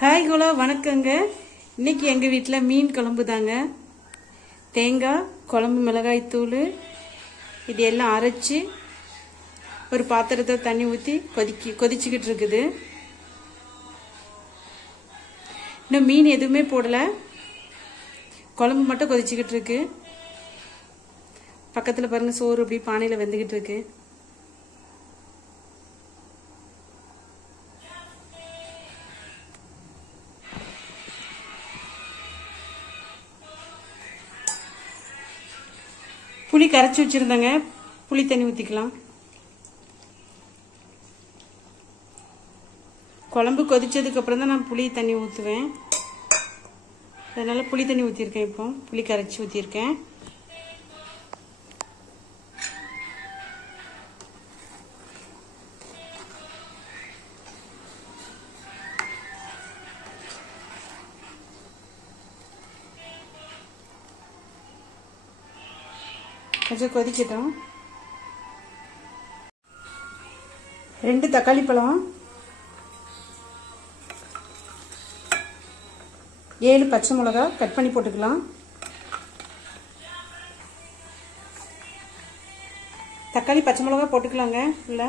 Hi hello வணக்கங்க. இன்னைக்கு எங்கள் வீட்டில் மீன் குழம்பு தாங்க. தேங்காய், குழம்பு மிளகாய் தூள் இது எல்லாம் அரைச்சி ஒரு பாத்திரத்தை தண்ணி ஊற்றி கொதிச்சுக்கிட்டு இருக்குது. இன்னும் மீன் எதுவுமே போடலை, குழம்பு மட்டும் கொதிச்சுக்கிட்டு இருக்கு. பக்கத்தில் பாருங்க, சோறு இப்படி பானையில் வெந்துக்கிட்டு இருக்கு. புளி கரைச்சி வச்சிருந்தேங்க, புளி தண்ணி ஊற்றிக்கலாம். குழம்பு கொதிச்சதுக்கு அப்புறம் தான் நான் புளி தண்ணி ஊற்றுவேன். அதனால புளி தண்ணி ஊற்றிருக்கேன். இப்போ புளி கரைச்சி ஊற்றிருக்கேன். கொஞ்சம் கொதிக்கட்டும். 2 தக்காளி பழம், 7 பச்சை மிளகா கட் பண்ணி போட்டுக்கலாம். தக்காளி பச்சை மிளகா போட்டுக்கலாங்க. இல்லை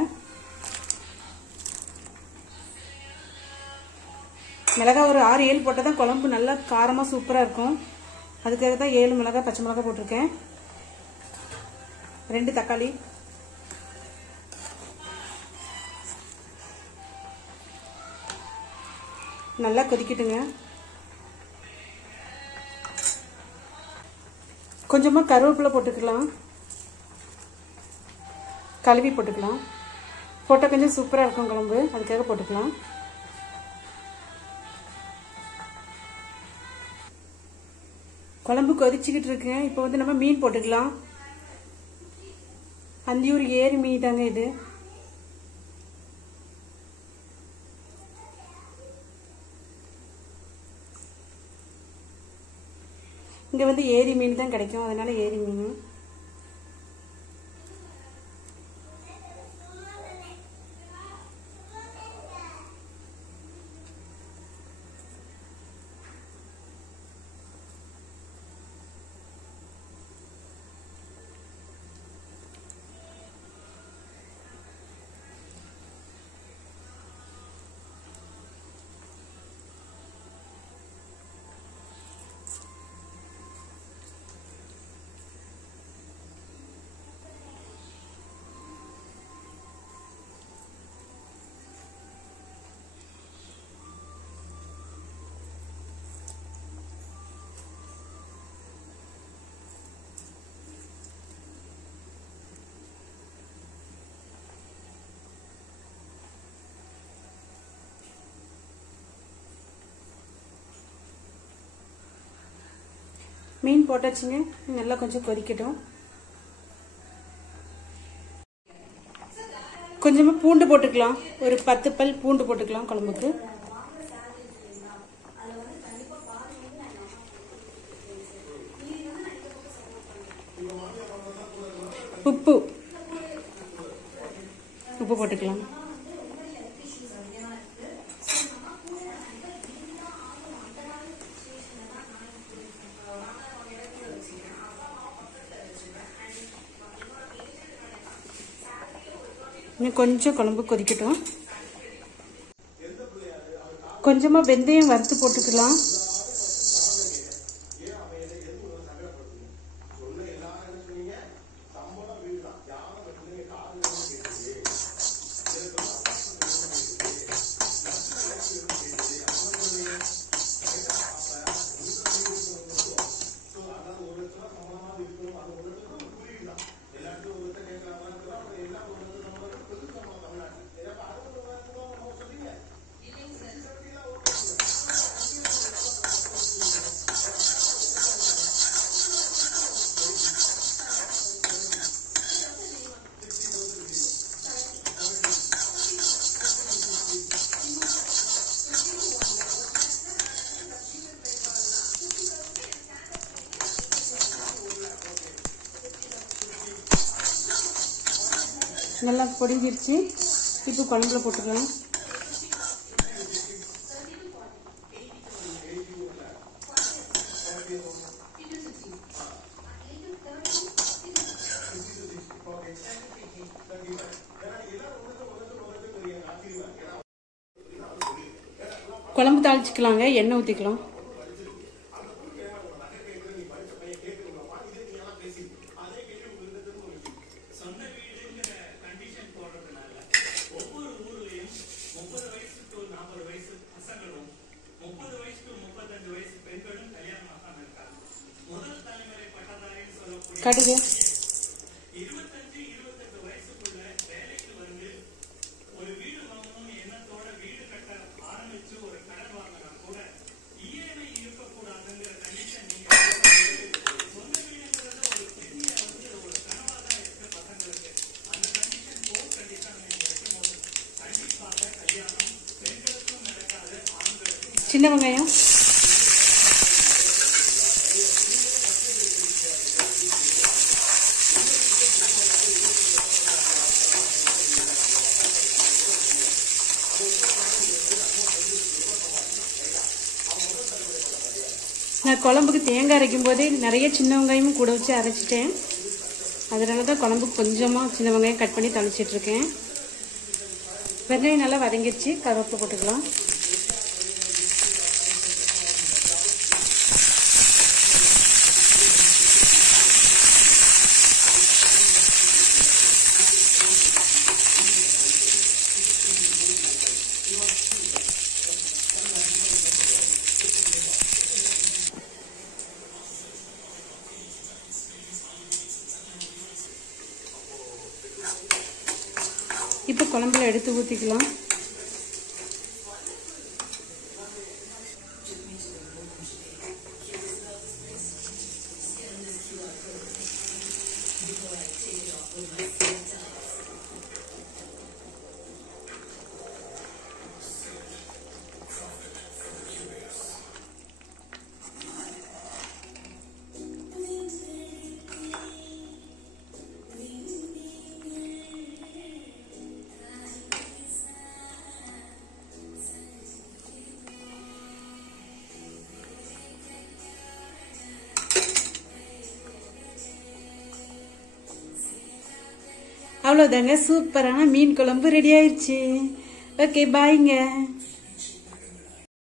மிளகா ஒரு 6-7 போட்டால் தான் குழம்பு நல்லா காரமாக சூப்பராக இருக்கும். அதுக்காக தான் 7 மிளகா பச்சை மிளகா போட்டிருக்கேன். 2 தக்காளி, நல்லா கொதிக்கட்டுங்க. கொஞ்சமா கருவேப்பிலை போட்டுக்கலாம், கழுவி போட்டுக்கலாம். போட்டால் கொஞ்சம் சூப்பராக இருக்கும் குழம்பு, அதுக்காக போட்டுக்கலாம். குழம்பு கொதிச்சுக்கிட்டு இருக்குங்க. இப்போ வந்து நம்ம மீன் போட்டுக்கலாம். அந்தியூர் ஏரி மீன் தாங்க இது. இங்க வந்து ஏரி மீன் தான் கிடைக்கும், அதனால ஏரி மீன். மீன் போட்டாச்சுங்க. நல்லா கொஞ்சம் கொதிக்கட்டும். கொஞ்சமா பூண்டு போட்டுக்கலாம். ஒரு 10 பல் பூண்டு போட்டுக்கலாம் குழம்புக்கு. உப்பு போட்டுக்கலாம். இன்னும் கொஞ்சம் குழம்பு கொதிக்கட்டும். கொஞ்சமா வெந்தயம் வறுத்து போட்டுக்கலாம். நல்லா பொடிஞ்சிருச்சு. இப்போ குழம்புல போட்டுக்கலாம். குழம்பு தாளிச்சுக்கலாங்க. எண்ணெய் ஊற்றிக்கலாம். கடுகு, சின்ன வெங்காயம், நான் குழம்புக்கு தேங்காய் அரைக்கும் போதே நிறைய சின்ன வெங்காயமும் கூட வச்சு அரைச்சிட்டேன். அதனால தான் குழம்புக்கு கொஞ்சமாக சின்ன வெங்காயம் கட் பண்ணி தாளிச்சிட்ருக்கேன். வெங்காயம் நல்லா வதங்கிடுச்சு. கருவேப்பிலை போட்டுக்கலாம். இப்போ குழம்புல எடுத்து ஊற்றிக்கலாம். அவ்வளோதாங்க, சூப்பரான மீன் குழம்பு ரெடி ஆயிடுச்சு. ஓகே, பாய்ங்க.